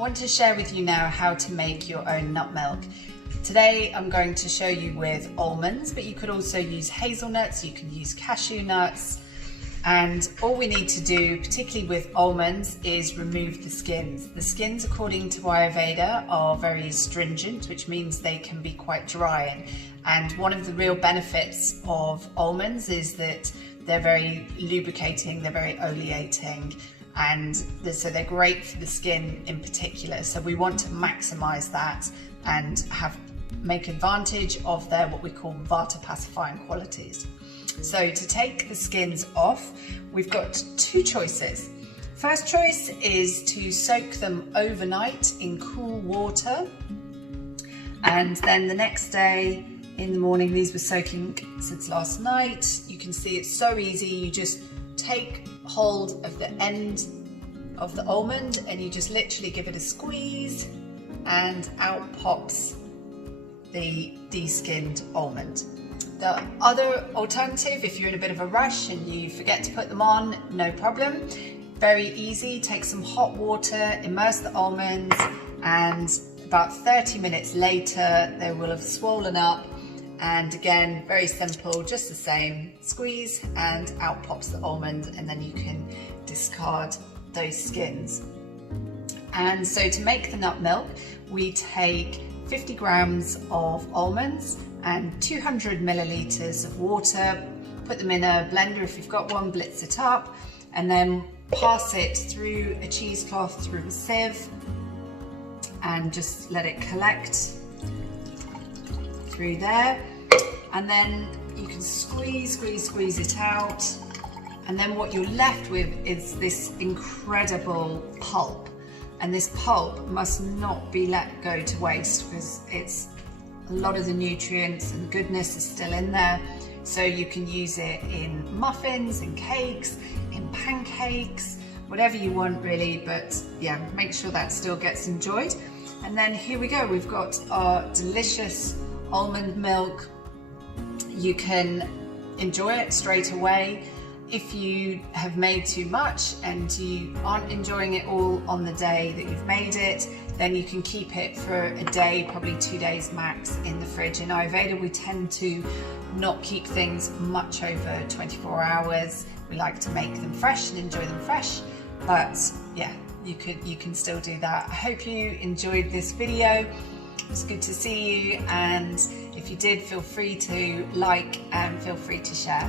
want to share with you now how to make your own nut milk. Today I'm going to show you with almonds, but you could also use hazelnuts, you can use cashew nuts, and all we need to do, particularly with almonds, is remove the skins. The skins, according to Ayurveda, are very astringent, which means they can be quite dry. And one of the real benefits of almonds is that they're very lubricating, they're very oleating, and so they're great for the skin in particular. So we want to maximize that and make advantage of their what we call vata pacifying qualities. So to take the skins off, we've got two choices. First choice is to soak them overnight in cool water, and then the next day in the morning, these were soaking since last night. You can see it's so easy. You just take hold of the end of the almond and you just literally give it a squeeze and out pops the de-skinned almond. The other alternative, if you're in a bit of a rush and you forget to put them on, no problem. Very easy, take some hot water, immerse the almonds, and about 30 minutes later they will have swollen up. And again, very simple, just the same, squeeze and out pops the almond, and then you can discard those skins. And so to make the nut milk, we take 50 grams of almonds and 200 milliliters of water, put them in a blender if you've got one, blitz it up, and then pass it through a cheesecloth, through a sieve, and just let it collect through there. And then you can squeeze it out, and then what you're left with is this incredible pulp. And this pulp must not be let go to waste, because it's a lot of the nutrients and goodness is still in there. So you can use it in muffins, in cakes, in pancakes, whatever you want really, but yeah, make sure that still gets enjoyed. And then here we go, we've got our delicious almond milk. You can enjoy it straight away. If you have made too much and you aren't enjoying it all on the day that you've made it, then you can keep it for a day, probably 2 days max in the fridge. In Ayurveda, we tend to not keep things much over 24 hours. We like to make them fresh and enjoy them fresh, but yeah, you can still do that. I hope you enjoyed this video. It's good to see you, and if you did, feel free to like and feel free to share.